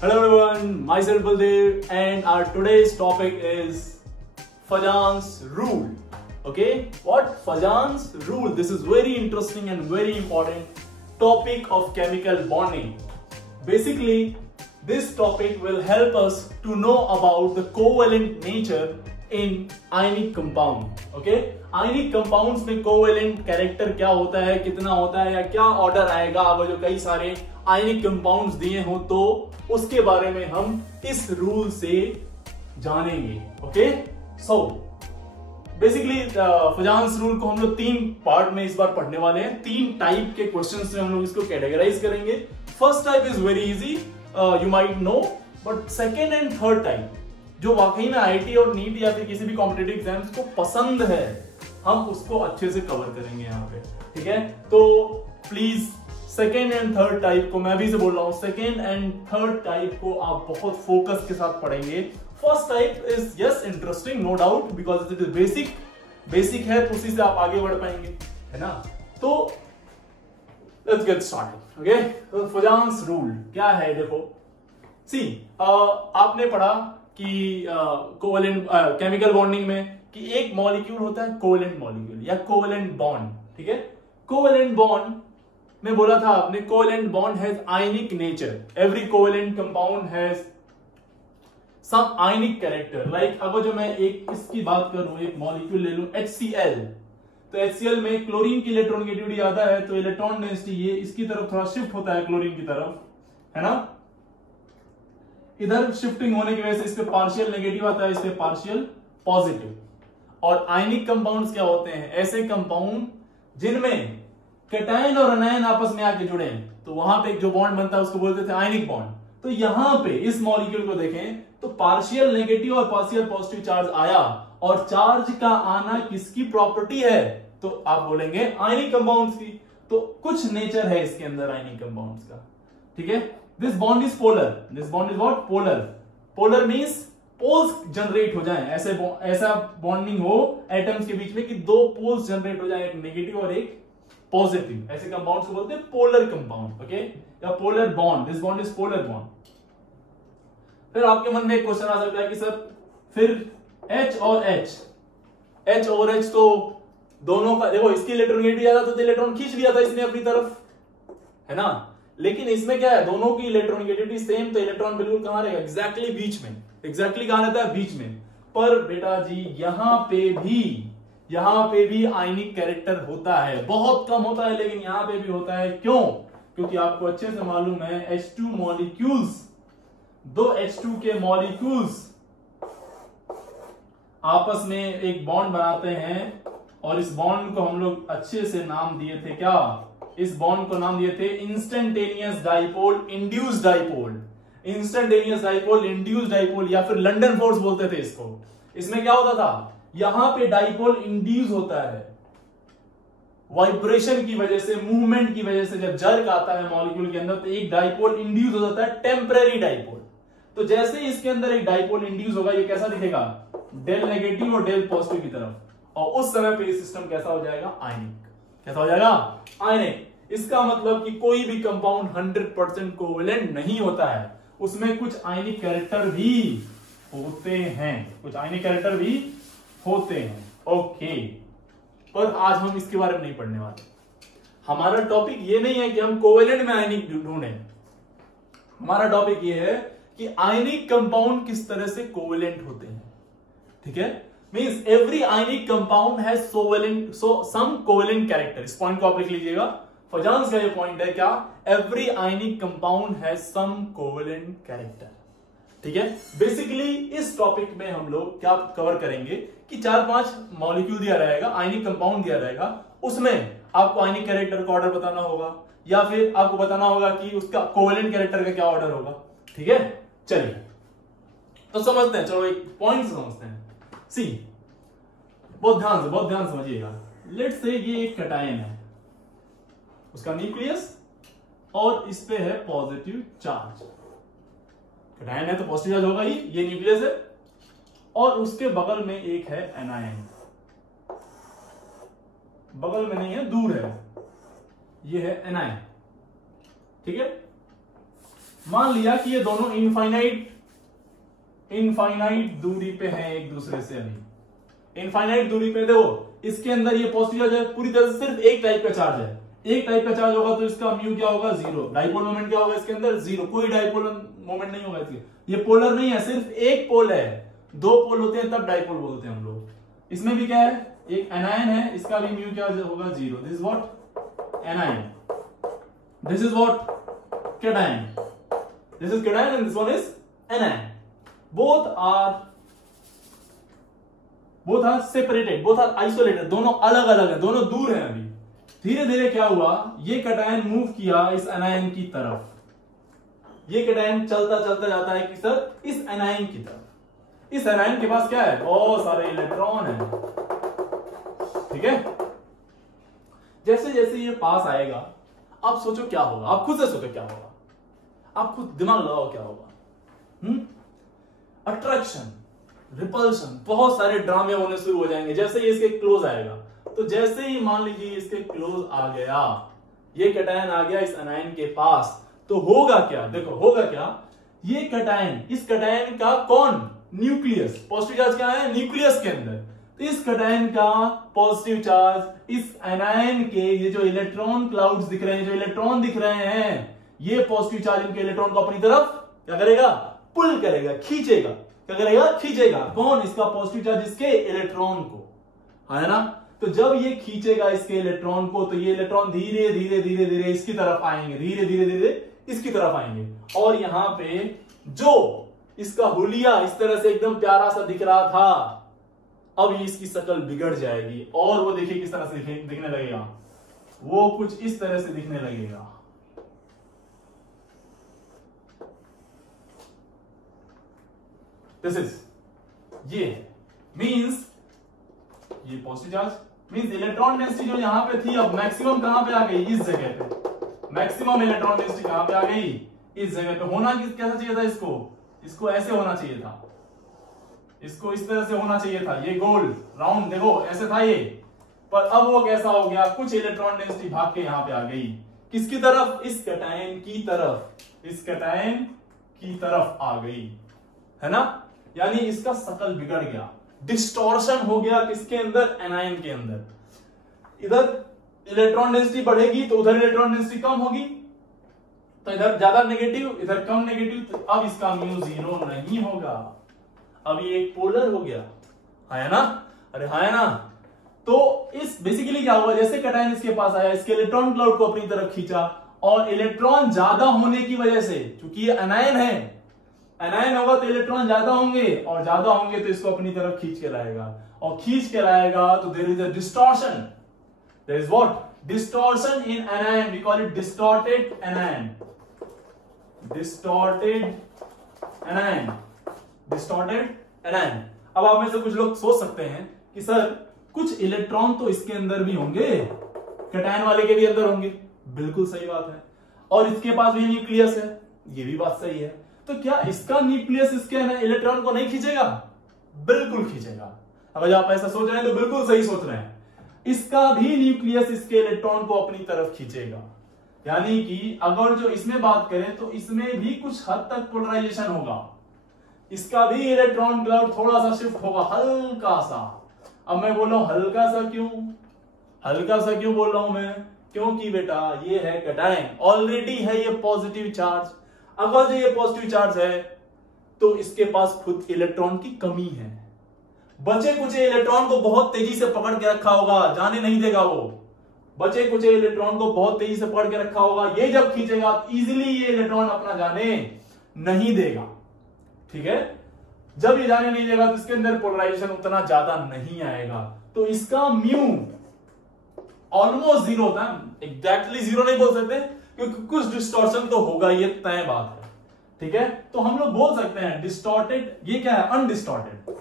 Hello everyone, myself Baldev and our today's topic is Fajans rule. Okay, what Fajans rule? This is very interesting and very important topic of chemical bonding. Basically, this topic will help us to know about the covalent nature in ionic compound. Okay, ionic compounds में covalent character क्या होता है, कितना होता है या क्या order आएगा अगर जो कई सारे आयनिक कंपाउंड्स दिए हो तो उसके बारे में हम इस रूल से जानेंगे. ओके, सो बेसिकली फजान्स रूल को हम लोग तीन पार्ट में इस बार पढ़ने वाले हैं. तीन टाइप के क्वेश्चंस में हम लोग इसको कैटेगराइज करेंगे. First type is very easy, you might know, but second and third type जो वाकई में आईआईटी और नीट या फिर किसी भी कॉम्पिटिटिव एग्जाम्स को पसंद है, हम उसको अच्छे से कवर करेंगे यहाँ पे. ठीक है, तो please second and third type को, मैं भी से बोल रहा हूँ, सेकेंड एंड थर्ड टाइप को आप बहुत फोकस के साथ पढ़ेंगे. First type is yes interesting, no doubt, because it is basic है, तो उसी से आप आगे बढ़ पाएंगे, है ना. तो लेट्स गेट स्टार्टेड. ओके, तो फजान्स रूल क्या है, देखो. सी आपने पढ़ा कि कोवेलेंट केमिकल बॉन्डिंग में कि एक मॉलिक्यूल होता है कोवेलेंट मॉलिक्यूल या कोवेलेंट बॉन्ड. ठीक है, कोवेलेंट बॉन्ड में बोला था आपने covalent bond has ionic nature. Every covalent compound has some ionic character. Like अगर जो मैं एक इसकी बात करूं, एक मॉलिक्यूल ले लूं HCl, तो HCl में क्लोरीन की इलेक्ट्रॉनिगेटिविटी ज्यादा है, तो इलेक्ट्रॉन डेंसिटी ये इसकी तरफ थोड़ा शिफ्ट होता है, क्लोरीन की तरफ, है ना. इधर शिफ्टिंग होने की वजह से इस पे पार्शियल नेगेटिव आता है, इस पे पार्शियल पॉजिटिव. और आयनिक कंपाउंड्स क्या होते हैं, ऐसे कंपाउंड जिनमें कैटायन और अनायन आपस में आके जुड़े हैं, तो वहां पे जो बॉन्ड बनता है उसको बोलते थे आयनिक बॉन्ड. तो यहां पे इस मॉलिक्यूल को देखें तो पार्शियल नेगेटिव और पार्शियल पॉजिटिव चार्ज आया, और चार्ज का आना किसकी प्रॉपर्टी है, तो आप बोलेंगे आयनिक कंपाउंड्स की. तो कुछ नेचर है इसके अंदर आयनिक कंपाउंड्स का. ठीक है, this bond is polar. This bond is what, polar. Polar means poles generate हो जाएं, ऐसा बॉन्डिंग हो एटम्स के बीच में कि दो पोल्स जनरेट हो जाएं, एक नेगेटिव और एक पॉजिटिव. ऐसे कंपाउंड्स को बोलते हैं पोलर कंपाउंड. ओके, या polar bond. This bond is polar bond. फिर आपके मन में एक क्वेश्चन आ सकता है कि सर फिर H और H तो दोनों का देखो, इसकी इलेक्ट्रॉनिगेटिविटी ज्यादा तो इलेक्ट्रॉन खींच लिया था इसने अपनी तरफ, है ना. लेकिन इसमें क्या है, दोनों की इलेक्ट्रॉनिगेटिविटी सेम, तो इलेक्ट्रॉन बिल्कुल कहां रहेगा, एग्जैक्टली बीच में. एग्जैक्टली कहां रहता है, बीच में. पर बेटा जी यहां पे भी आयनिक कैरेक्टर होता है. बहुत कम होता है लेकिन यहां पे भी होता है. क्यों? क्योंकि आपको अच्छे से मालूम है H2 मॉलिक्यूल्स, दो H2 के मॉलिक्यूल्स आपस में एक बॉन्ड बनाते हैं, और इस बॉन्ड को हम लोग अच्छे से नाम दिए थे क्या, इस बॉन्ड को नाम दिए थे instantaneous dipole induced dipole. Instantaneous dipole induced dipole, या फिर लंडन फोर्स बोलते थे इसको. इसमें क्या होता था, यहां पे डाइपोल इंड्यूस होता है वाइब्रेशन की वजह से, मूवमेंट की वजह से. जब जर्क आता है मॉलिक्यूल के अंदर तो एक डाइपोल इंड्यूस हो जाता है, टेम्परेरी डाइपोल. तो जैसे इसके अंदर एक डाइपोल इंड्यूस होगा, ये कैसा दिखेगा, डेल नेगेटिव और डेल पॉजिटिव की तरफ, और उस समय पे ये सिस्टम कैसा हो जाएगा, आयनिक. कैसा हो जाएगा, आयनिक. इसका मतलब कि कोई भी कंपाउंड 100% कोवेलेंट नहीं होता है, उसमें कुछ आयनिक कैरेक्टर भी होते हैं, कुछ आयनिक कैरेक्टर भी होते हैं. ओके, पर आज हम इसके बारे में नहीं पढ़ने वाले. हमारा टॉपिक ये नहीं है कि हम कोवेलेंट में आयनिक ढूंढें. हमारा टॉपिक ये है कि आयनिक कंपाउंड किस तरह से कोवेलेंट होते हैं. ठीक है, means every ionic compound has some covalent character. इस पॉइंट को आप लिख लीजिएगा. फजान्स का ये पॉइंट है क्या, every ionic compound has some covalent character. ठीक है, बेसिकली इस टॉपिक में हम लोग क्या कवर करेंगे कि 4-5 मॉलिक्यूल दिया रहेगा, आयनिक कंपाउंड दिया रहेगा, उसमें आपको आयनिक कैरेक्टर का ऑर्डर बताना होगा, या फिर आपको बताना होगा कि उसका कोवेलेंट कैरेक्टर का क्या ऑर्डर होगा. ठीक है, चलिए तो समझते हैं. चलो एक पॉइंट समझते हैं. सी, बहुत ध्यान समझिएगा. लेट्स से ये एक कैटायन है, उसका न्यूक्लियस, और इस पे है पॉजिटिव चार्ज. कैटायन है तो पॉजिटिव चार्ज होगा ही, ये न्यूक्लियस है, और उसके बगल में एक है एनायन. बगल में नहीं है, दूर है, ये है एनायन. ठीक है, मान लिया कि ये दोनों इनफाइनाइट दूरी पे हैं एक दूसरे से। अभी इनफाइनाइट दूरी पे देखो, इसके अंदर ये पॉजिटिव चार्ज है, पूरी तरह से सिर्फ एक टाइप का चार्ज है। एक टाइप का चार्ज होगा तो इसका म्यू क्या होगा, जीरो। डाइपोल मोमेंट क्या होगा इसके अंदर, जीरो। कोई डाइपोल मोमेंट नहीं होगा इसके। ये पोलर नहीं है, सिर्फ एक पोल है। दो पोल होते हैं तब डाइपोल बोलते हैं हम लोग। इसमें भी क्या है, एक एनायन है, इसका भी म्यू क्या होगा, zero. This is what, anion. This is what, cation. This is cation and this one is anion. Both are separated, both are isolated. दोनों अलग अलग है, दोनों दूर हैं। अभी धीरे धीरे क्या हुआ, ये कैटायन मूव किया इस एनायन की तरफ। ये कैटायन चलता चलता जाता है कि सर इस एनायन की तरफ। इस एनायन के पास क्या है, बहुत सारे इलेक्ट्रॉन है। ठीक है, जैसे जैसे ये पास आएगा, आप सोचो क्या होगा, आप खुद से सोचो क्या होगा, आप खुद दिमाग लगाओ क्या होगा। अट्रैक्शन, रिपल्शन, बहुत सारे ड्रामे होने शुरू हो जाएंगे जैसे ये इसके क्लोज आएगा। तो जैसे ही मान लीजिए इसके क्लोज आ गया, ये कैटायन आ गया इस एनायन के पास, तो होगा क्या, देखो होगा क्या, ये कैटायन, इस कैटायन का कौन, न्यूक्लियस, पॉजिटिव चार्ज क्या है न्यूक्लियस के अंदर। तो इस कैटायन का पॉजिटिव चार्ज इस एनायन के, ये जो इलेक्ट्रॉन क्लाउड्स दिख रहे हैं, जो इलेक्ट्रॉन दिख रहे हैं, ये पॉजिटिव चार्ज इनके इलेक्ट्रॉन को अपनी तरफ क्या करेगा, पुल करेगा, खींचेगा। क्या करेगा, खींचेगा। कौन, इसका पॉजिटिव चार्ज इसके इलेक्ट्रॉन को, है ना। तो जब ये खींचेगा इसके इलेक्ट्रॉन को, तो ये इलेक्ट्रॉन धीरे धीरे धीरे धीरे इसकी तरफ आएंगे, धीरे धीरे धीरे इसकी तरफ आएंगे। और यहां पे जो इसका हुलिया इस तरह से एकदम प्यारा सा दिख रहा था, अब इसकी शक्ल बिगड़ जाएगी। और वो देखिए किस तरह से दिखने लगेगा, वो कुछ इस तरह से दिखने लगेगा। दिस इज, ये मींस, ये positive charge means electron density जो यहां पे थी, अब मैक्सिमम कहां पे आ गई, इस जगह पे। मैक्सिमम इलेक्ट्रॉन डेंसिटी कहां पे आ गई, इस जगह पे। होना कैसा चाहिए था इसको ऐसे होना चाहिए था, इसको इस तरह से होना चाहिए था, ये गोल राउंड देखो ऐसे था ये। पर अब वो कैसा हो गया, कुछ इलेक्ट्रॉन डेंसिटी भाग के यहां पे आ गई, किसकी तरफ, इस कैटायन की तरफ, इस कैटायन की तरफ आ गई, है ना। यानी इसका शक्ल बिगड़ गया, डिस्टॉर्शन हो गया, किसके अंदर, एनायन के अंदर। इधर इलेक्ट्रॉन डेंसिटी बढ़ेगी तो उधर इलेक्ट्रॉन डेंसिटी कम होगी, तो इधर ज्यादा नेगेटिव, इधर कम नेगेटिव। तो अब इसका म्यू जीरो नहीं होगा, अब ये एक पोलर हो गया, है ना। अरे है ना। तो इस बेसिकली क्या हुआ, जैसे कैटायन इसके पास आया, इसके इलेक्ट्रॉन क्लाउड को अपनी तरफ खींचा, और इलेक्ट्रॉन ज्यादा होने की वजह से, क्योंकि ये एनायन है, एनायन होगा तो इलेक्ट्रॉन ज्यादा होंगे, और ज्यादा होंगे तो इसको अपनी तरफ खींच के लाएगा, और खींच के लाएगा तो there is a distortion. There is what, distortion in anion, we call it distorted anion, distorted anion, distorted anion. अब आप में से कुछ लोग सोच सकते हैं कि सर कुछ इलेक्ट्रॉन तो इसके अंदर भी होंगे, कैटायन वाले के भी अंदर होंगे। बिल्कुल सही बात है, और इसके पास भी न्यूक्लियस है, ये भी बात सही है। तो क्या इसका न्यूक्लियस इसके इलेक्ट्रॉन को नहीं खींचेगा, बिल्कुल खींचेगा। अगर आप ऐसा सोच रहे हैं तो बिल्कुल सही सोच रहे हैं, इसका भी न्यूक्लियस इसके इलेक्ट्रॉन को अपनी तरफ खींचेगा। यानी कि अगर जो इसमें बात करें तो इसमें भी कुछ हद तक पोलराइजेशन होगा, इसका भी इलेक्ट्रॉन क्लाउड थोड़ा सा शिफ्ट होगा, हल्का सा। अब मैं बोल रहा हूं हल्का सा क्यों, हल्का सा क्यों बोल रहा हूं मैं, क्योंकि बेटा ये है कैटायन, ऑलरेडी है ये पॉजिटिव चार्ज। अगर ये पॉजिटिव चार्ज है तो इसके पास खुद इलेक्ट्रॉन की कमी है, बचे कुचे इलेक्ट्रॉन को बहुत तेजी से पकड़ के रखा होगा, जाने नहीं देगा वो, बचे कुचे इलेक्ट्रॉन को बहुत तेजी से पकड़ के रखा होगा। ये जब खींचेगा इजीली ये इलेक्ट्रॉन अपना जाने नहीं देगा, ठीक है। जब ये जाने नहीं देगा तो इसके अंदर पोलराइजेशन उतना ज्यादा नहीं आएगा, तो इसका म्यू ऑलमोस्ट जीरो होता है। एग्जैक्टली जीरो नहीं बोल सकते क्योंकि कुछ डिस्टॉर्शन तो होगा, ये तय बात है, ठीक है। तो हम लोग बोल सकते हैं डिस्टॉर्टेड, ये क्या है, undistorted,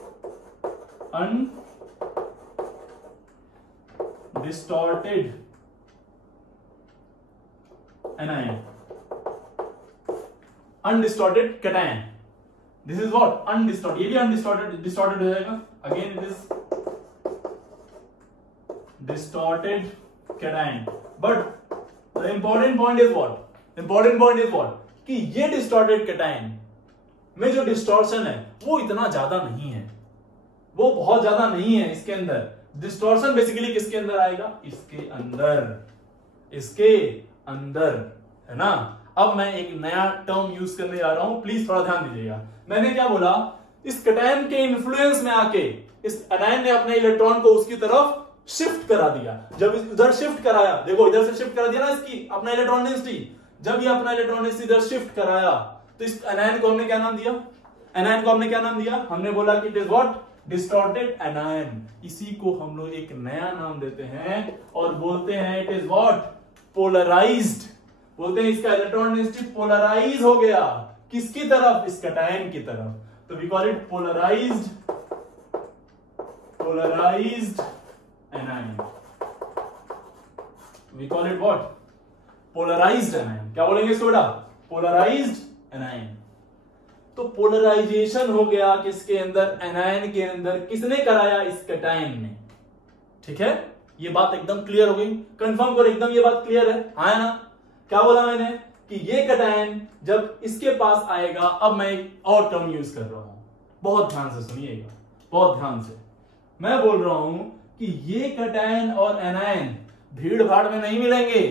undistorted anion, undistorted cation. This is what, undistorted. ये भी अनडिस्टॉर्टेड, डिस्टॉर्टेड हो जाएगा, again it is distorted cation. But the important point is what, कि ये डिस्टॉर्टेड कैटायन में जो डिस्टॉर्शन है वो इतना ज्यादा नहीं है, वो बहुत ज्यादा नहीं है इसके अंदर। डिस्टॉर्शन बेसिकली किसके अंदर आएगा? इसके अंदर, इसके अंदर, है ना। अब मैं एक नया टर्म यूज करने जा रहा हूं, प्लीज थोड़ा ध्यान दीजिएगा। मैंने क्या बोला? इस कैटायन के इन्फ्लुएंस में आके इस एनायन ने अपने इलेक्ट्रॉन को उसकी तरफ शिफ्ट करा दिया। जब इधर शिफ्ट कराया, देखो इधर से शिफ्ट करा दिया ना इसकी अपना इलेक्ट्रॉन डेंसिटी, जब ये अपना इलेक्ट्रॉन डेंसिटी इधर शिफ्ट कराया तो इस एनायन को हमने क्या नाम दिया? एनायन को हमने क्या नाम दिया? हमने बोला कि it is what? Distorted anion. इसी को हम लोग एक नया नाम देते हैं और बोलते हैं इट इज व्हाट? पोलराइज्ड। बोलते हैं इसका इलेक्ट्रॉन डेंसिटी पोलराइज हो गया। किसकी तरफ? इस कैटायन की तरफ। तो we call it polarized, polarized anion. We call it what? Polarized anion. क्या बोलेंगे इसको बेटा? Polarised anion. तो पोलराइजेशन हो गया किसके अंदर? एनायन के अंदर। किसने कराया? इस कैटायन ने। ठीक है, ये बात एकदम क्लियर हो गई। कंफर्म करो, एकदम ये बात क्लियर है? हाँ ना? क्या बोला मैंने? कि ये कैटायन जब इसके पास आएगा, अब मैं एक और टर्म यूज कर रहा हूं, बहुत ध्यान से सुनिएगा, बहुत ध्यान से। मैं बोल रहा हूं कि ये कैटायन और एनायन भीड़ भाड़ में नहीं मिलेंगे,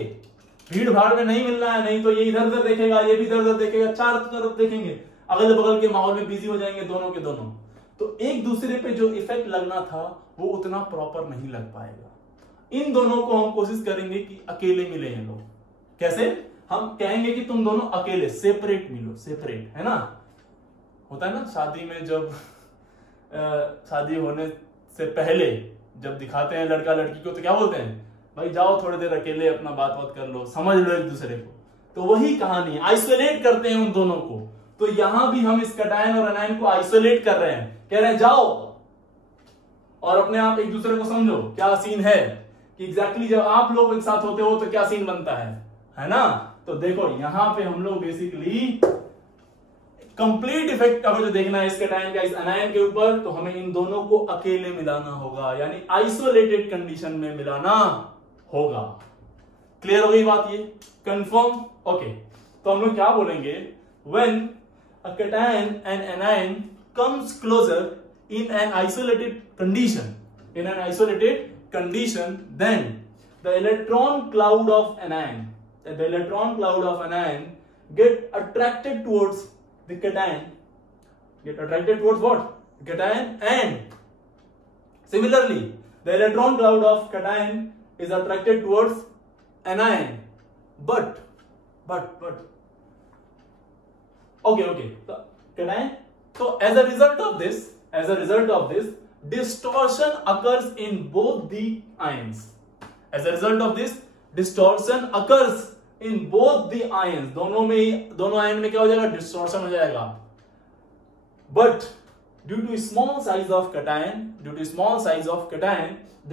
भीड़ भाड़ में नहीं मिलना है, नहीं तो ये इधर उधर देखेगा, ये भी इधर उधर देखेगा, चारों तरफ देखेंगे, अगल बगल के माहौल में बिजी हो जाएंगे दोनों के दोनों। तो एक दूसरे पे जो इफेक्ट लगना था वो उतना प्रॉपर नहीं लग पाएगा। इन दोनों को हम कोशिश करेंगे कि अकेले मिले हैं लोग। कैसे? हम कहेंगे कि तुम दोनों अकेले सेपरेट मिलो, सेपरेट, है ना। होता है ना शादी में, जब शादी होने से पहले जब दिखाते हैं लड़का लड़की को तो क्या बोलते हैं? भाई जाओ थोड़ी देर अकेले अपना बात बात कर लो, समझ लो एक दूसरे को। तो वही कहानी है, आइसोलेट करते हैं उन दोनों को। तो यहां भी हम इस कैटायन और एनायन को आइसोलेट कर रहे हैं, कह रहे हैं जाओ और अपने आप एक दूसरे को समझो। क्या सीन है कि एग्जैक्टली जब आप लोग एक साथ होते हो तो क्या सीन बनता है ना। तो देखो यहां पे हम लोग बेसिकली कंप्लीट इफेक्ट अगर जो देखना है इस कैटायन का इस एनायन के ऊपर, तो हमें इन दोनों को अकेले मिलाना होगा, यानी आइसोलेटेड कंडीशन में मिलाना होगा। क्लियर हो गई बात? ये कंफर्म? ओके, तो हम लोग क्या बोलेंगे? When a cation and anion comes closer in an isolated condition, then the electron cloud of anion get attracted towards the cation, get attracted towards what? Cation, and similarly the electron cloud of cation is attracted towards anion, but okay, so cation, so as a result of this distortion occurs in both the ions. As a result of this distortion occurs in both the ions. दोनों ion में क्या हो जाएगा? Distortion हो जाएगा। But due to small size of cation, the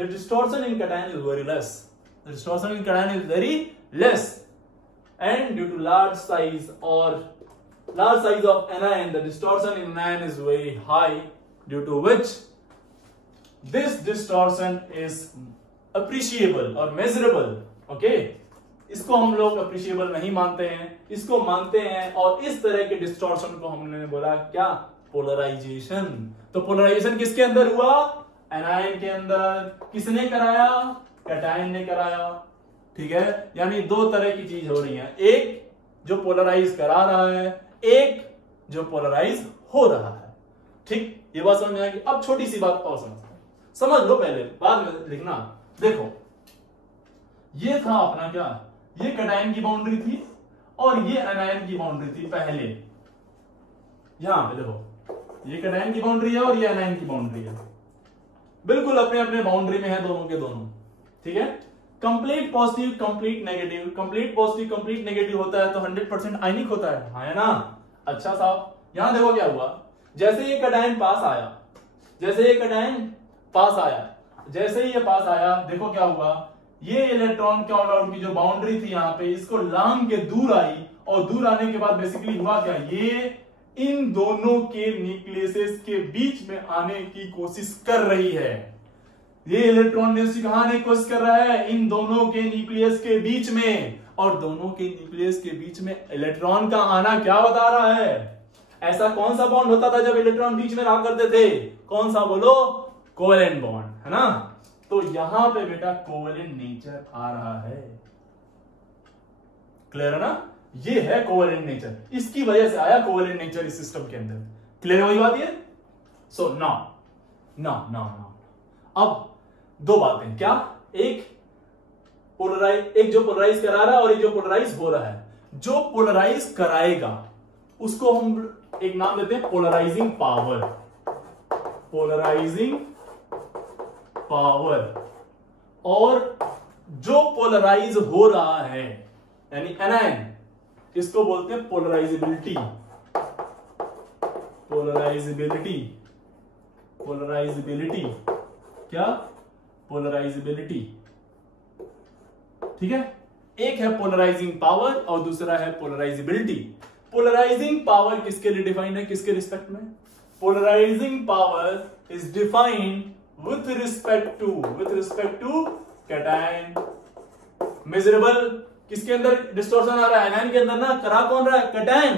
distortion in cation is very less. The distortion in cation is very less, and due to large size of anion, the distortion in anion is very high, due to which this distortion is appreciable or measurable. Okay, इसको हम लोग appreciable नहीं मानते हैं, इसको मानते हैं, और इस तरह के डिस्टॉर्शन को हमने बोला क्या? पोलराइजेशन। तो पोलराइजेशन किसके अंदर हुआ? एनायन के अंदर। किसने कराया? कैटायन ने कराया। ठीक है, यानी दो तरह की चीज हो रही है, एक जो पोलराइज करा रहा है, एक जो पोलराइज हो रहा है। ठीक, ये बात समझ में आएगी। अब छोटी सी बात और समझ लो, पहले बाद में लिखना। देखो ये था अपना क्या? ये कैटायन की बाउंड्री थी और ये एनायन की बाउंड्री थी पहले। यहां पे देखो ये कैटायन की बाउंड्री है और ये एनायन की बाउंड्री है, बिल्कुल अपने अपने बाउंड्री में है दोनों के दोनों। ठीक है, complete positive complete negative, complete positive complete negative होता है तो 100% आयनिक होता है, हाँ है ना। अच्छा साहब, यहां देखो क्या हुआ। जैसे ये कैटायन पास आया, जैसे ये पास आया, देखो क्या हुआ। ये इलेक्ट्रॉन काउंट की जो बाउंड्री थी यहां पे, इसको लांग के दूर आई, और दूर आने के बाद बेसिकली हुआ क्या? ये इन दोनों के न्यूक्लियसेस के बीच में आने की कोशिश कर रही है। ये इलेक्ट्रॉन डेंसिटी कहां आने की कोशिश कर रहा है? इन दोनों के न्यूक्लियस के बीच में। और दोनों के न्यूक्लियस के बीच में इलेक्ट्रॉन का आना क्या बता रहा है? ऐसा कौन सा बॉन्ड होता था जब इलेक्ट्रॉन बीच में रहा करते थे? कौन सा बोलो? कोवेलेंट बॉन्ड, है ना? तो यहां पे बेटा कोवेलेंट नेचर आ रहा है। क्लियर है ना? ये है कोवेलेंट नेचर, इसकी वजह से आया कोवेलेंट नेचर इस सिस्टम के अंदर। क्लियर है वही बात ये? सो नाउ अब दो बातें, क्या? एक जो पोलराइज करा रहा है और एक जो पोलराइज हो रहा है। जो पोलराइज कराएगा उसको हम एक नाम देते हैं पोलराइजिंग पावर। Polarizing power. और जो पोलराइज हो रहा है यानी एनायन, इसको बोलते हैं पोलराइजेबिलिटी। पोलराइजेबिलिटी क्या? पोलराइजेबिलिटी। ठीक है? एक है पोलराइजिंग पावर और दूसरा है पोलराइजेबिलिटी। पोलराइजिंग पावर किसके लिए डिफाइंड है, किसके रिस्पेक्ट में? Polarizing power is defined with respect to cation. Measurable किसके अंदर डिस्टॉर्शन आ रहा है? एनायन के अंदर ना। करा कौन रहा है? कैटायन।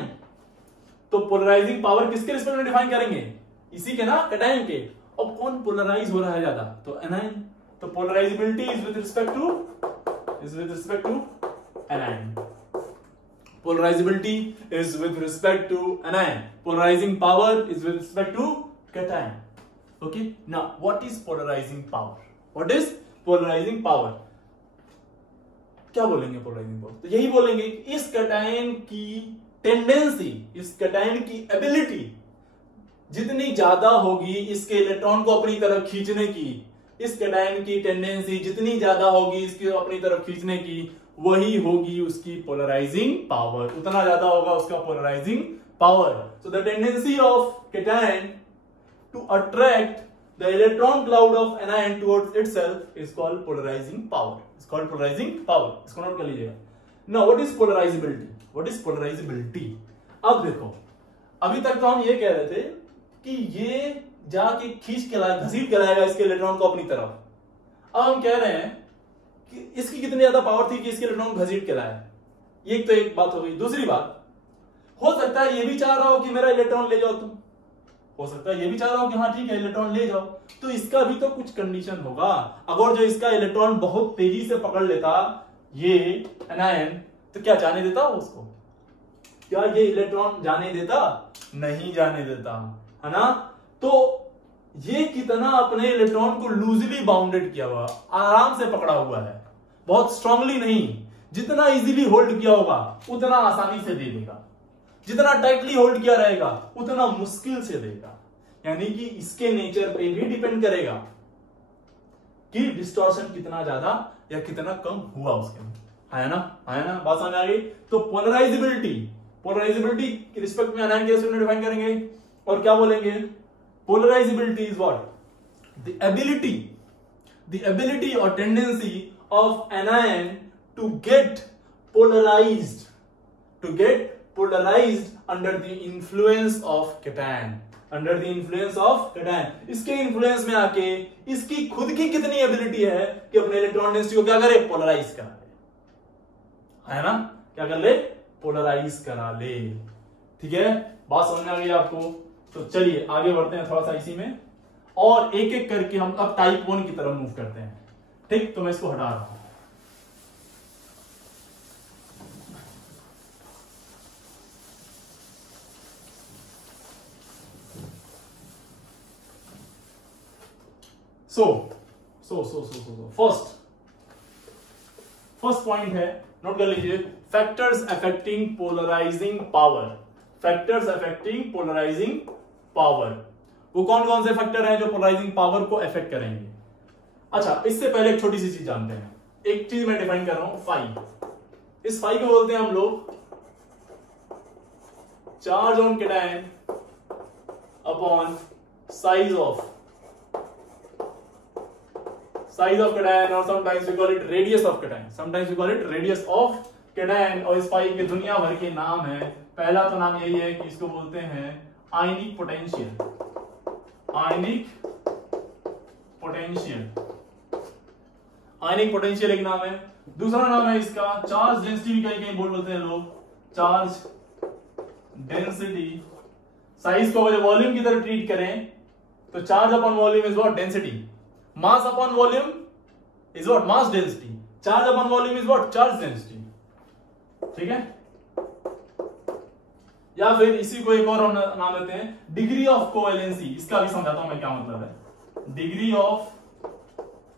तो पोलराइजिंग पावर किसके रिस्पेक्ट में डिफाइन करेंगे? इसी के ना, कैटायन के। और कौन पोलराइज हो रहा है ज्यादा? तो एनायन। तो polarizability is with respect to anion. Polarizability is with respect to anion. Polarizing power is with respect to cation. Okay. Now, what is polarizing power? What is polarizing power? क्या बोलेंगे polarizing power? तो यही बोलेंगे कि इस cation की tendency, इस cation की एबिलिटी जितनी ज्यादा होगी इसके इलेक्ट्रॉन को अपनी तरफ खींचने की, इस cation की टेंडेंसी जितनी ज्यादा होगी इसके अपनी तरफ खींचने की, वही होगी उसकी पोलराइजिंग पावर। उतना ज्यादा होगा उसका polarizing power. So the tendency of cation to attract the electron cloud of anion towards itself is called polarizing power. Is called polarizing power. इसको नोट कर लीजिएगा। Now what is polarizability? What is polarizability? अब देखो, अभी तक तो हम ये कह रहे थे कि ये जाके खींच के लाएगा, घसीट के लाएगा इसके इलेक्ट्रॉन को अपनी तरफ। अब हम कह रहे हैं कि इसकी कितनी ज्यादा पावर थी कि इसके इलेक्ट्रॉन घसीट के लाया। ये तो एक बात हो गई। दूसरी बात, हो सकता है ये भी चाह रहा हो कि मेरा इलेक्ट्रॉन ले जाओ तुम। हो सकता है ये भी चाह रहा हो कि हाँ ठीक है इलेक्ट्रॉन ले जाओ। तो इसका भी तो कुछ कंडीशन होगा। अगर जो इसका इलेक्ट्रॉन बहुत तेजी से पकड़ लेता ये एनायन, तो क्या जाने देता उसको? क्या ये इलेक्ट्रॉन जाने देता? नहीं जाने देता, है ना? तो ये कितना अपने इलेक्ट्रॉन को लूजली बाउंडेड किया हुआ, आराम से पकड़ा हुआ है, बहुत स्ट्रांगली नहीं। जितना इजीली होल्ड किया होगा उतना आसानी से दे देगा, जितना टाइटली होल्ड किया रहेगा उतना मुश्किल से देगा। यानी कि इसके नेचर पे भी डिपेंड करेगा कि डिस्टॉर्शन कितना ज्यादा या कितना कम हुआ उसके अंदर। आया ना? बात समझ आ गई? तो पोलराइजेबिलिटी के रिस्पेक्ट में एनायन के रिस्पेक्ट में डिफाइन करेंगे और क्या बोलेंगे? Polarizability is what? The ability or tendency of anion to get polarized under the influence of cation. इसके influence में आके इसकी खुद की कितनी ability है कि अपने इलेक्ट्रॉन डेंसिटी को क्या करे? पोलराइज करा ले। है ना? क्या कर ले? पोलराइज करा ले। ठीक है? बात समझ में आ गई आपको? तो चलिए आगे बढ़ते हैं थोड़ा सा इसी में, और एक एक करके हम अब टाइप 1 की तरफ मूव करते हैं। ठीक? तो मैं इसको हटा रहा हूं। फर्स्ट पॉइंट है, नोट कर लीजिए, factors affecting polarizing power. Factors affecting polarizing power, वो कौन कौन से फैक्टर हैं जो पोलराइजिंग पावर को अफेक्ट करेंगे? अच्छा, इससे पहले एक छोटी सी चीज जानते हैं। एक चीज मैं डिफाइन कर रहा हूं, फाई। इस फाई को बोलते हैं हम लोग charge on cation upon size of cation, और sometimes we call it radius of cation. और इस फाई के दुनिया भर के नाम है। पहला तो नाम यही है कि इसको बोलते हैं आयनिक पोटेंशियल। आयनिक पोटेंशियल एक नाम है। दूसरा नाम है इसका चार्ज डेंसिटी, भी कहीं कहीं बोलते हैं लोग, चार्ज डेंसिटी। साइज को अगर वॉल्यूम की तरह ट्रीट करें तो charge upon volume is what, density. Mass upon volume is what, mass density. Charge upon volume is what, charge density. ठीक है, या फिर इसी को एक और हम नाम लेते हैं डिग्री ऑफ कोवैलेंसी। इसका भी समझाता हूं मैं क्या मतलब है, डिग्री ऑफ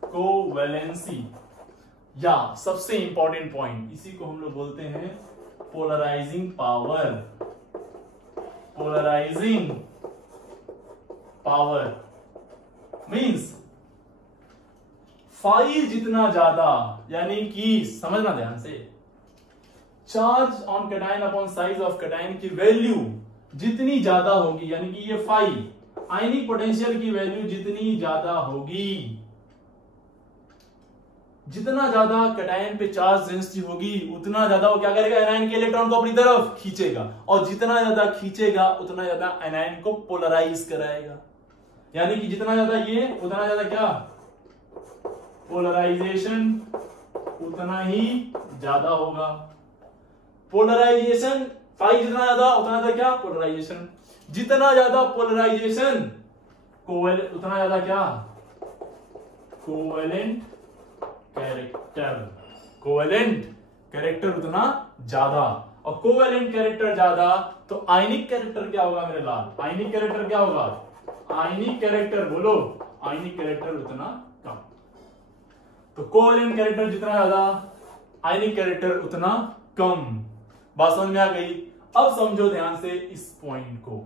कोवैलेंसी। या सबसे इंपॉर्टेंट पॉइंट, इसी को हम लोग बोलते हैं polarizing power. Polarizing power means phi जितना ज्यादा, यानी कि समझना ध्यान से, charge on cation upon size of cation की वैल्यू जितनी ज्यादा होगी, यानी कि ये फाई आयनिक पोटेंशियल की वैल्यू जितनी ज्यादा होगी, जितना ज्यादा कैटायन पे चार्ज डेंसिटी होगी उतना ज्यादा वो क्या करेगा, एनायन के इलेक्ट्रॉन को अपनी तरफ खींचेगा, और जितना ज्यादा खींचेगा उतना ज्यादा एनायन को पोलराइज कराएगा। यानी कि जितना ज्यादा ये, उतना ज्यादा क्या, पोलराइजेशन उतना ही ज्यादा होगा। पोलराइजेशन फाई जितना ज्यादा उतना ज्यादा क्या, पोलराइजेशन। जितना ज्यादा पोलराइजेशन उतना ज्यादा क्या, कोवेलेंट कैरेक्टर। कोवेलेंट कैरेक्टर उतना ज्यादा, और कोवेलेंट कैरेक्टर ज्यादा तो आयनिक कैरेक्टर क्या होगा मेरे लाल, आयनिक कैरेक्टर क्या होगा, आयनिक कैरेक्टर बोलो, आयनिक कैरेक्टर उतना कम। तो कोवेलेंट कैरेक्टर जितना ज्यादा, आयनिक कैरेक्टर उतना कम। बात समझ में आ गई? अब समझो ध्यान से इस पॉइंट को,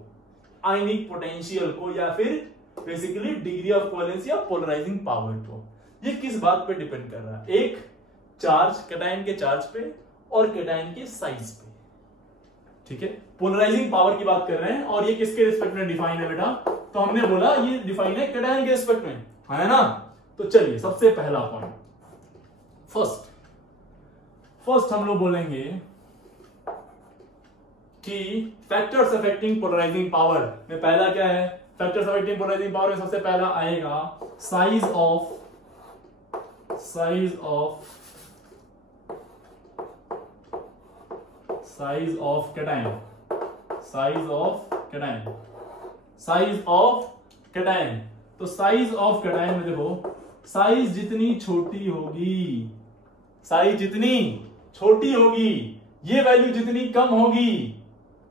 आयनिक पोटेंशियल को, या फिर बेसिकली डिग्री ऑफ कोवेलेंस या पोलराइजिंग पावर को। ये किस बात पे डिपेंड कर रहा है, एक चार्ज, कैटायन के चार्ज पे और कैटायन के साइज पे। ठीक है, पोलराइजिंग पावर की बात कर रहे हैं, और ये किसके रिस्पेक्ट में डिफाइन है बेटा, तो हमने बोला ये डिफाइन है कैटायन के रिस्पेक्ट में, है ना। तो चलिए सबसे पहला पॉइंट, फर्स्ट हम लोग बोलेंगे कि फैक्टर्स अफेक्टिंग पोलराइजिंग पावर में पहला क्या है, फैक्टर्स अफेक्टिंग पोलराइजिंग पावर में सबसे पहला आएगा साइज ऑफ कैटायन। तो साइज ऑफ कैटायन में देखो, साइज जितनी छोटी होगी, ये वैल्यू जितनी कम होगी,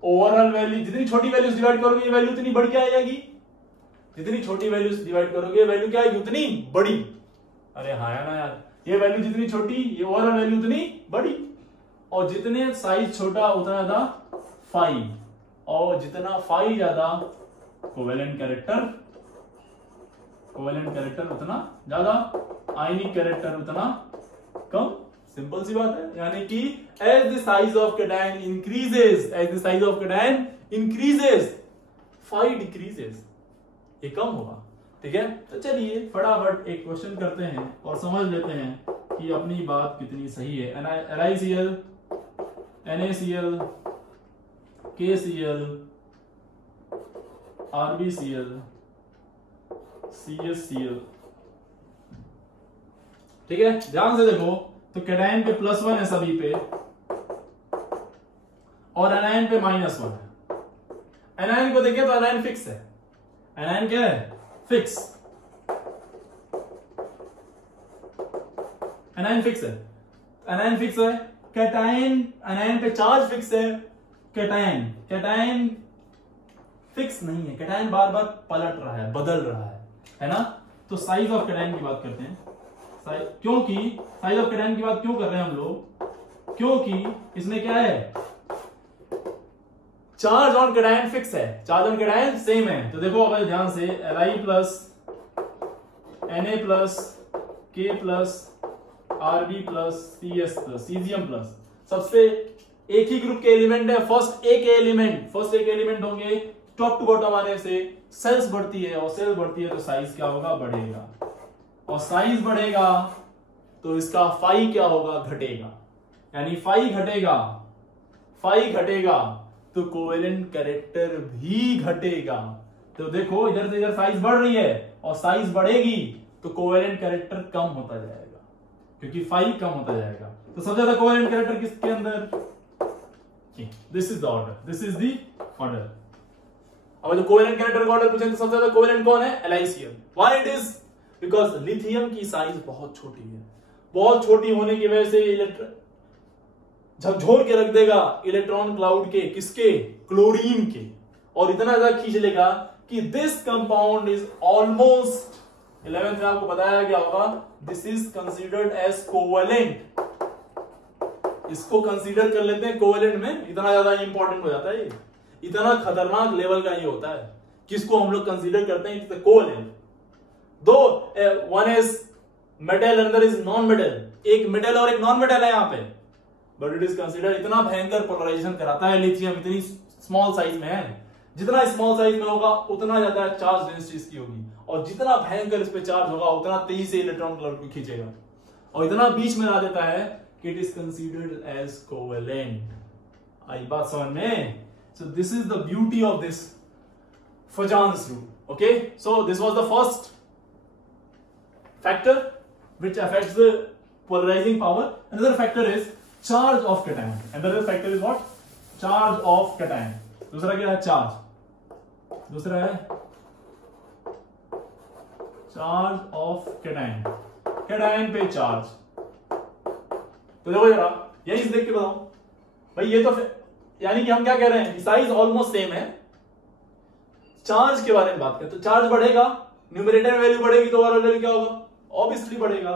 ओवरऑल वैल्यू जितनी छोटी वैल्यूज डिवाइड करोगे ये वैल्यू उतनी बड़ी क्या आएगी, जितनी छोटी वैल्यूज डिवाइड करोगे वैल्यू क्या आएगी, उतनी बड़ी। अरे हाँ ना यार, ये वैल्यू जितनी छोटी, ये ओवरऑल वैल्यू उतनी बड़ी, और जितने साइज छोटा उतना ज्यादा फाई, और जितना फाई ज्यादा कोवेलेंट कैरेक्टर उतना ज्यादा, आयनिक कैरेक्टर उतना कम। सिंपल सी बात है, यानी कि as the size of cation increases, phi decreases, ये कम होगा। ठीक है, तो चलिए फटाफट एक क्वेश्चन करते हैं और समझ लेते हैं कि अपनी बात कितनी सही है। NaCl, NaCl, KCl, RbCl, CsCl। ठीक है, ध्यान से देखो, तो कैटायन पे +1 है सभी पे, और एनायन पे -1 है। एनायन को देखें तो एनायन फिक्स है, एनायन क्या है, फिक्स, एनायन फिक्स है। कैटायन, एनायन पे चार्ज फिक्स है, कैटायन फिक्स नहीं है, कैटायन बार बार पलट रहा है, बदल रहा है ना। तो साइज ऑफ कैटायन की बात करते हैं, क्योंकि साइज ऑफ कैटायन की बात क्यों कर रहे हैं हम लोग, क्योंकि इसमें क्या है, चार्ज ऑन कैटायन फिक्स है, चार्ज ऑन कैटायन सेम है। तो देखो अब ध्यान से, Li plus, Na plus, K plus, Rb plus, Cs plus, Cesium plus, सबसे एक ही ग्रुप के एलिमेंट है। फर्स्ट एक एलिमेंट होंगे, टॉप टू बॉटम आने से सेल्स बढ़ती है, और सेल्स बढ़ती है तो साइज क्या होगा, बढ़ेगा, और साइज बढ़ेगा तो इसका फाई क्या होगा, घटेगा। यानी फाई घटेगा तो कोवेलेंट कैरेक्टर भी घटेगा। तो देखो इधर से इधर साइज बढ़ रही है, और साइज बढ़ेगी तो कोवेलेंट कैरेक्टर कम होता जाएगा, क्योंकि फाई कम होता जाएगा। तो सबसे ज्यादा कोवेलेंट कैरेक्टर किसके अंदर? This is the order, this is the order. अब जो कोवेलेंट कैरेक्टर का ऑर्डर पूछे तो सबसे ज्यादा कोवेलेंट कौन है? एलाइसियम। Why it is? Because lithium की साइज बहुत छोटी है, बहुत छोटी होने की वजह से झकझोर के रख देगा इलेक्ट्रॉन क्लाउड के, किसके? क्लोरीन के, और इतना ज्यादा खींच लेगा कि this compound is almost 11th में आपको बताया गया होगा, this is considered as covalent. इसको कंसीडर कर लेते हैं कोवेलेंट में, इतना ज्यादा इंपॉर्टेंट हो जाता है, इतना खतरनाक लेवल का ये होता है। किसको हम लोग कंसीडर करते हैं? कोवेलेंट। दो वन इज मेटल, अंदर इज नॉन मेटल, एक मेटल और एक नॉन मेटल है यहाँ पे, बट इट इज कंसीडर, इतना भयंकर पोलराइजेशन कराता है लिथियम, इतनी स्मॉल साइज में है। जितना स्मॉल साइज में होगा उतना ज्यादा चार्ज डेंसिटी इसकी होगी, और जितना भयंकर इस पे चार्ज होगा उतना तेजी से इलेक्ट्रॉन क्लाउड को खींचेगा, और इतना बीच में ला देता है कि it is considered as covalent. आई बात समझ में? So this is the beauty of this Fajans rule. Okay, so this was the first factor which affects the polarizing power. Another factor is charge of cation. Another factor is what? Charge of cation. दूसरा क्या है? Charge. दूसरा है charge of cation, cation पे charge. तो देखो जरा यही देख के बताओ भाई, ये तो यानी कि हम क्या कह रहे हैं? साइज ऑलमोस्ट सेम है। चार्ज के बारे में बात करें तो चार्ज बढ़ेगा, न्यूमरेटर वैल्यू बढ़ेगी तो ओवरऑल वैल्यू क्या होगा? ऑब्वियसली बढ़ेगा।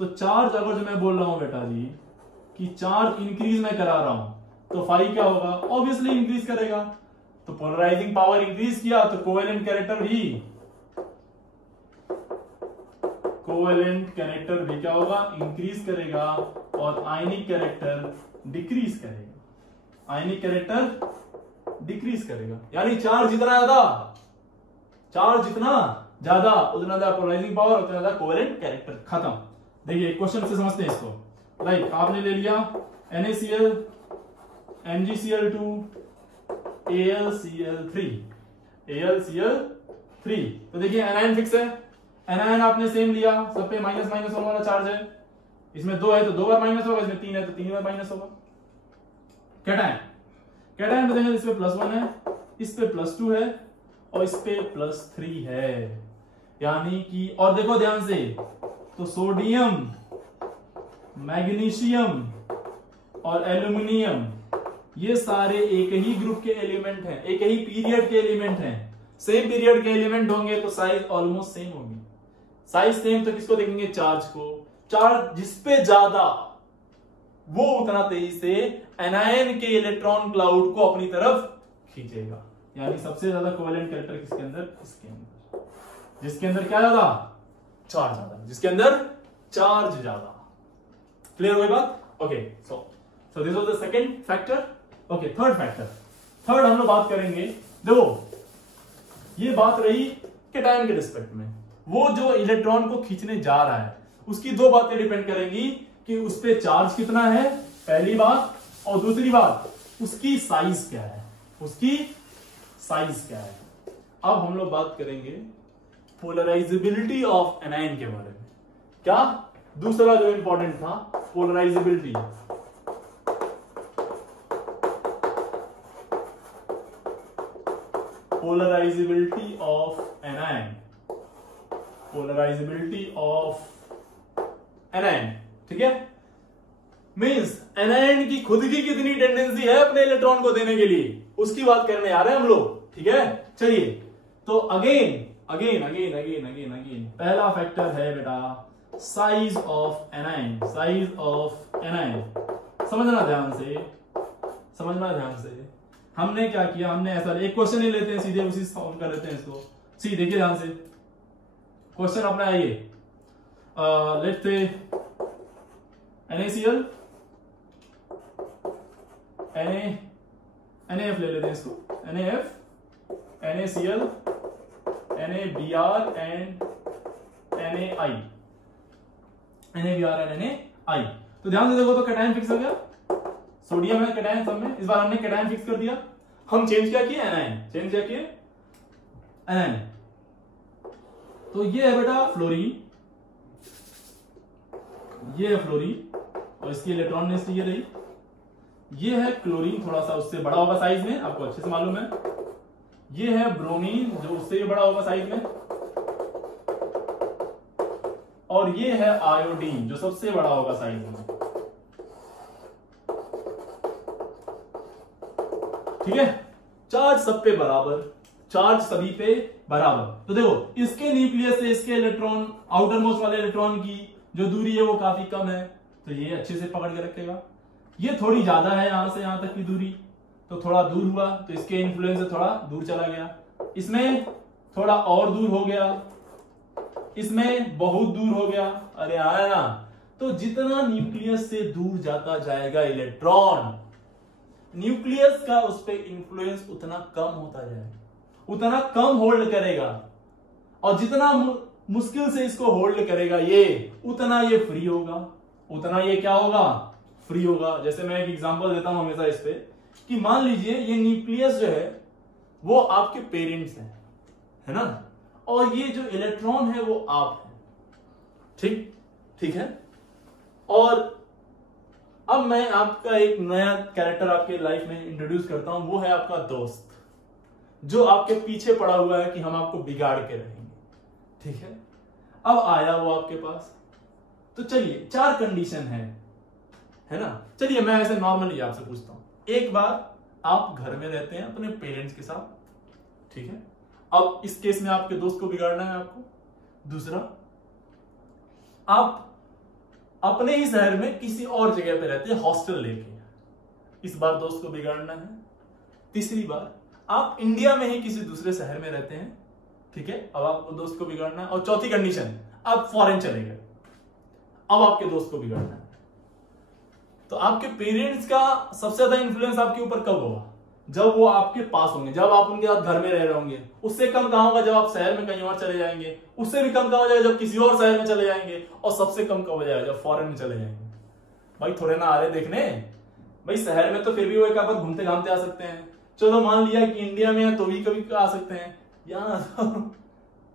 तो चार्ज अगर जो मैं बोल रहा हूं बेटा जी कि चार्ज इंक्रीज मैं करा रहा हूं, तो फाई क्या होगा? ऑब्वियसली इंक्रीज करेगा। तो पोलराइजिंग पावर इंक्रीज किया तो कोवेलेंट कैरेक्टर भी क्या होगा? इंक्रीज करेगा, और आयनिक कैरेक्टर डिक्रीज करेगा। आयनिक कैरेक्टर डिक्रीज करेगा, यानी चार्ज जितना ज्यादा उतना ज्यादा पोलराइजिंग पावर, उतना ज्यादा कोवेलेंट कैरेक्टर। खत्म। देखिए क्वेश्चन से समझते हैं इसको। लाइक आपने ले लिया NaCl, MgCl2, AlCl3। तो देखिए एनायन फिक्स है, एनायन आपने सेम लिया, सब पे माइनस माइनस होने वाला चार्ज है। इसमें 2 है तो 2 बार माइनस होगा, इसमें 3 है तो 3 बार माइनस होगा। कैटायन पे देखें, इस पे +1 है, इस पे +2 है, और इस पे +3 है। यानी कि, और देखो ध्यान से, तो सोडियम, मैग्नीशियम और एल्यूमिनियम ये सारे एक ही ग्रुप के एलिमेंट हैं, एक ही पीरियड के एलिमेंट हैं। सेम पीरियड के एलिमेंट होंगे तो साइज ऑलमोस्ट सेम होगी। साइज सेम तो किसको देखेंगे? चार्ज को। चार्ज जिसपे ज्यादा वो उतना तेजी से एनायन के इलेक्ट्रॉन क्लाउड को अपनी तरफ खींचेगा। यानी सबसे ज्यादा कोवेलेंट कैरेक्टर किसके अंदर? इसके अंदर। जिसके अंदर क्या ज्यादा? चार्ज ज्यादा। जिसके अंदर चार्ज ज्यादा। क्लियर हुई बात? Okay, so this was the second factor. Okay, third factor. Third हम लोग बात करेंगे। देखो ये बात रही कैटायन के रिस्पेक्ट में, वो जो इलेक्ट्रॉन को खींचने जा रहा है उसकी दो बातें डिपेंड करेंगी कि उस पे चार्ज कितना है, पहली बात, और दूसरी बात उसकी साइज क्या है। उसकी साइज क्या है। अब हम लोग बात करेंगे पोलराइजेबिलिटी ऑफ एनायन के बारे में। क्या दूसरा जो इंपॉर्टेंट था, polarisability. Polarisability of anion, polarisability of anion, ठीक है। मींस एनायन की खुद की कितनी टेंडेंसी है अपने इलेक्ट्रॉन को देने के लिए, उसकी बात करने आ रहे हैं हम लोग, ठीक है। चलिए, तो अगेन पहला फैक्टर है बेटा size of anion. Size of anion समझना ध्यान से। हमने क्या किया, हमने ऐसा एक क्वेश्चन ही लेते हैं, सीधे उसी सॉल्व कर लेते हैं इसको। सी देखिए ध्यान से, क्वेश्चन अपना है ये, लेट्स से NaCl, NaF ले लेते हैं इसको, NaF, NaCl, NaBr and NaI, NaBr and NaI। तो ध्यान से देखो, तो कैटायन फिक्स हो गया, सोडियम है कैटायन सब में। इस बार हमने कैटायन फिक्स कर दिया, हम चेंज क्या किए, एनायन। तो ये है बेटा फ्लोरीन, ये है फ्लोरीन और इसकी इलेक्ट्रॉन नेस्टी ये रही। ये है क्लोरीन, थोड़ा सा उससे बड़ा होगा साइज में, आपको अच्छे से मालूम है। ये है ब्रोमीन जो उससे भी बड़ा होगा साइज में, और ये है आयोडीन जो सबसे बड़ा होगा साइज में। ठीक है, चार्ज सब पे बराबर, चार्ज सभी पे बराबर। तो देखो इसके न्यूक्लियस से इसके इलेक्ट्रॉन, आउटर मोस्ट वाले इलेक्ट्रॉन की जो दूरी है वो काफी कम है, तो ये अच्छे से पकड़ के रखेगा। ये थोड़ी ज्यादा है, यहां से यहां तक की दूरी, तो थोड़ा दूर हुआ, तो इसके इन्फ्लुएंस से थोड़ा दूर चला गया। इसमें थोड़ा और दूर हो गया, इसमें बहुत दूर हो गया, अरे आया ना। तो जितना न्यूक्लियस से दूर जाता जाएगा इलेक्ट्रॉन, न्यूक्लियस का उस पर इंफ्लुएंस उतना कम होता जाएगा, उतना कम होल्ड करेगा, और जितना मुश्किल से इसको होल्ड करेगा ये, उतना ये फ्री होगा, उतना ये क्या होगा, फ्री होगा। जैसे मैं एक एग्जांपल देता हूं हमेशा इस पे, कि मान लीजिए ये न्यूक्लियस जो है वो आपके पेरेंट्स हैं, है ना, और ये जो इलेक्ट्रॉन है वो आप है, ठीक है। और अब मैं आपका एक नया कैरेक्टर आपके लाइफ में इंट्रोड्यूस करता हूं, वो है आपका दोस्त, जो आपके पीछे पड़ा हुआ है कि हम आपको बिगाड़ के रहेंगे, ठीक है। अब आया वो आपके पास, तो चलिए 4 कंडीशन है ना। चलिए मैं ऐसे नॉर्मली आपसे पूछता हूं, एक बार आप घर में रहते हैं अपने पेरेंट्स के साथ, ठीक है। अब इस केस में आपके दोस्त को बिगाड़ना है आपको। दूसरा, आप अपने ही शहर में किसी और जगह पे रहते हैं हॉस्टल लेके, इस बार दोस्त को बिगाड़ना है। तीसरी बार, आप इंडिया में ही किसी दूसरे शहर में रहते हैं, ठीक है, अब आपको दोस्त को बिगाड़ना है। और चौथी कंडीशन, आप फॉरेन चले गए, अब आपके दोस्त को बिगाड़ना है। तो आपके पेरेंट्स का सबसे ज्यादा इंफ्लुएंस आपके ऊपर कब होगा, जब वो आपके पास होंगे, जब आप उनके साथ घर में रह रहे होंगे। उससे कम कहां होगा जब आप शहर में कहीं और चले जाएंगे, उससे भी कम कहां हो जाएगा जब किसी और शहर में चले जाएंगे, और सबसे कम कब हो जाएगा जब फॉरेन में चले जाएंगे। भाई थोड़े ना आ रहे देखने, भाई शहर में तो फिर भी वो एक आप घूमते घामते आ सकते हैं, चलो मान लिया कि इंडिया में है तो भी कभी आ सकते हैं, यहाँ तो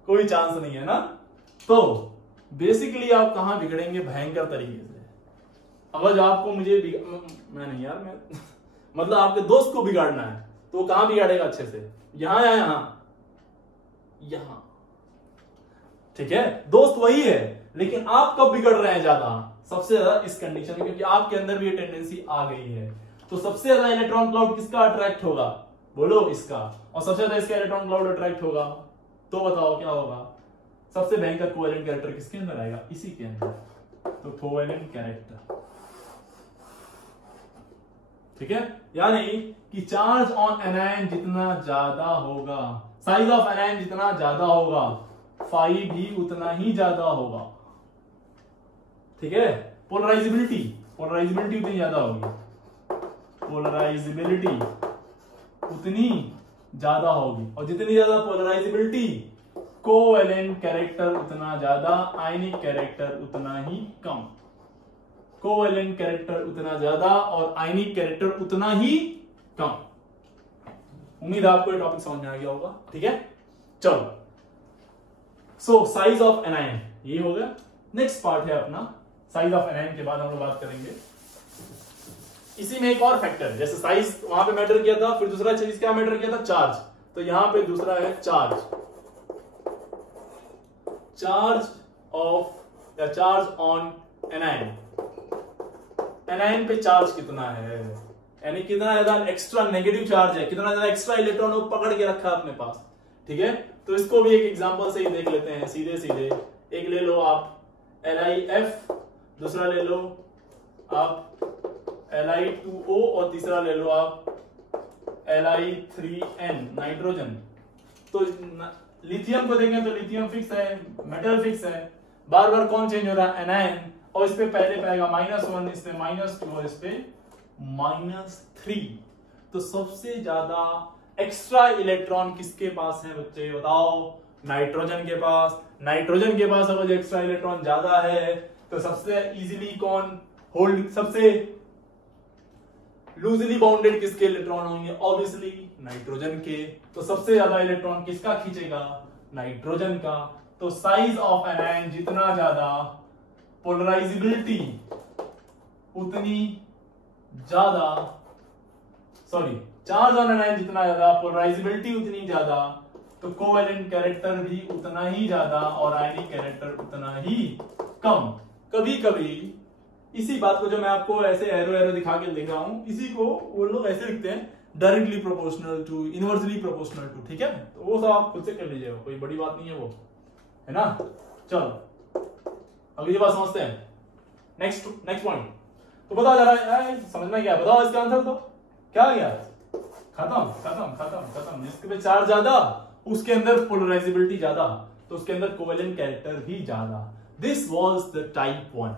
कोई चांस नहीं है ना। तो बेसिकली आप कहां बिगड़ेंगे, भयंकर तरीके से। अगर आपको मुझे मैं नहीं यार, मैं मतलब आपके दोस्त को बिगाड़ना है तो वो कहां बिगाड़ेगा अच्छे से, यहां या यहां, ठीक है। दोस्त वही है, लेकिन आप कब बिगड़ रहे हैं ज्यादा, सबसे ज्यादा इस कंडीशन में, क्योंकि आपके अंदर भी ये टेंडेंसी आ गई है। तो सबसे ज्यादा इलेक्ट्रॉन क्लाउड किसका अट्रैक्ट होगा, बोलो इसका, और सबसे ज्यादा इसका इलेक्ट्रॉन क्लाउड अट्रैक्ट होगा, तो बताओ क्या होगा। सबसे भयंकर कोवेलेंट कैरेक्टर किसके अंदर आएगा, इसी के अंदर, तो कोवेलेंट कैरेक्टर, ठीक है। यानी कि चार्ज ऑन एनायन जितना ज्यादा होगा, साइज ऑफ एनायन जितना ज्यादा होगा, फाई भी उतना ही ज्यादा होगा, ठीक है। पोलराइजेबिलिटी उतनी ज्यादा होगी, पोलराइजेबिलिटी उतनी ज्यादा होगी, और जितनी ज्यादा पोलराइजेबिलिटी, कोवेलेंट कैरेक्टर उतना ज्यादा, आयनिक कैरेक्टर उतना ही कम। कोवेलेंट कैरेक्टर उतना ज्यादा और आयनिक कैरेक्टर उतना ही कम। उम्मीद आपको ये टॉपिक समझ में आ गया होगा, ठीक है। चलो, सो साइज ऑफ एनायन ये हो गया। नेक्स्ट पार्ट है अपना साइज ऑफ एनायन, के बाद हम लोग बात करेंगे इसी में एक और फैक्टर, जैसे साइज वहां पे मैटर किया था, फिर दूसरा चीज क्या मैटर किया था, चार्ज। तो यहां पे दूसरा है चार्ज ऑफ या चार्ज ऑन एनायन। एनायन पे चार्ज कितना है, यानी कितना ज्यादा एक्स्ट्रा नेगेटिव चार्ज है, कितना ज्यादा एक्स्ट्रा इलेक्ट्रॉन वो पकड़ के रखा है अपने पास, ठीक है। तो इसको भी एक एग्जांपल से ही देख लेते हैं, सीधे सीधे। एक ले लो आप LiF, दूसरा ले लो आप Li2O, और तीसरा ले लो आप Li3N, नाइट्रोजन। तो लिथियम को देखें तो लिथियम फिक्स है, मेटल फिक्स है, बार बार कौन चेंज हो रहा है, एनायन। और इस पे पहले पाएगा -1, इस पे -2, और इस पे -3। तो सबसे ज्यादा एक्स्ट्रा इलेक्ट्रॉन किसके पास है बच्चे, बताओ, नाइट्रोजन के पास। नाइट्रोजन के पास अगर एक्स्ट्रा इलेक्ट्रॉन ज्यादा है तो सबसे इजीली कौन होल्ड, सबसे लूजली बाउंडेड किसके इलेक्ट्रॉन होंगे, ऑब्वियसली नाइट्रोजन के। तो सबसे ज्यादा इलेक्ट्रॉन किसका खींचेगा, नाइट्रोजन का। तो साइज ऑफ एनायन जितना ज्यादा, पोलराइजिबिलिटी उतनी ज्यादा, सॉरी चार्ज ऑन एनायन जितना ज्यादा, पोलराइजिबिलिटी उतनी ज्यादा, तो कोवेलेंट कैरेक्टर भी उतना ही ज्यादा और आयनिक कैरेक्टर उतना ही कम। कभी कभी इसी बात को जो मैं आपको ऐसे एरो दिखा के लिख रहा हूं, इसी को वो लोग ऐसे लिखते हैं directly proportional to, inversely proportional to, ठीक है। तो वो सब आप खुद से कर लीजिएगा, कोई बड़ी बात नहीं है वो, है ना। चलो अगली बात समझते हैं, नेक्स्ट पॉइंट। तो बताओ जरा, समझ में क्या, बताओ इसका आंसर। तो क्या गया, खत्म खत्म खत्म खत्म। जिसके पे चार्ज ज्यादा उसके अंदर पोलराइजिबिलिटी ज्यादा, तो उसके अंदर कोवेलेंट कैरेक्टर भी ज्यादा। This was the type 1।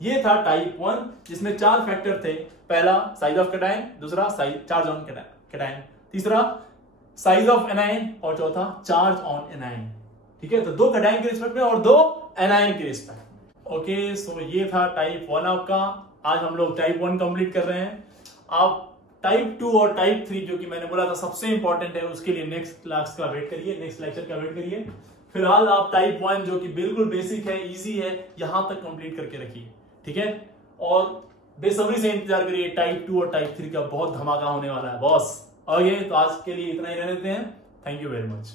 ये था टाइप 1 जिसमें 4 फैक्टर थे। पहला साइज ऑफ कैटायन, दूसरा चार्ज ऑन कैटायन, तीसरा साइज ऑफ एनायन और चौथा चार्ज ऑन एनायन। ठीक है, तो 2 कैटायन के रिस्पेक्ट में और 2 एनायन के रिस्पेक्ट में। ओके, सो ये था टाइप 1 आपका। आज हम लोग टाइप 1 कंप्लीट कर रहे हैं। आप टाइप 2 और टाइप 3 जो कि मैंने बोला था सबसे इंपॉर्टेंट है, उसके लिए नेक्स्ट क्लास का वेट करिए, नेक्स्ट लेक्चर का वेट करिए। फिलहाल आप टाइप 1 जो कि बिल्कुल बेसिक है, इजी है, यहां तक कंप्लीट करके रखिए, ठीक है। और बेसब्री से इंतजार करिए टाइप 2 और टाइप 3 का, बहुत धमाका होने वाला है बॉस। ओके, तो आज के लिए इतना ही रहने देते हैं। Thank you very much.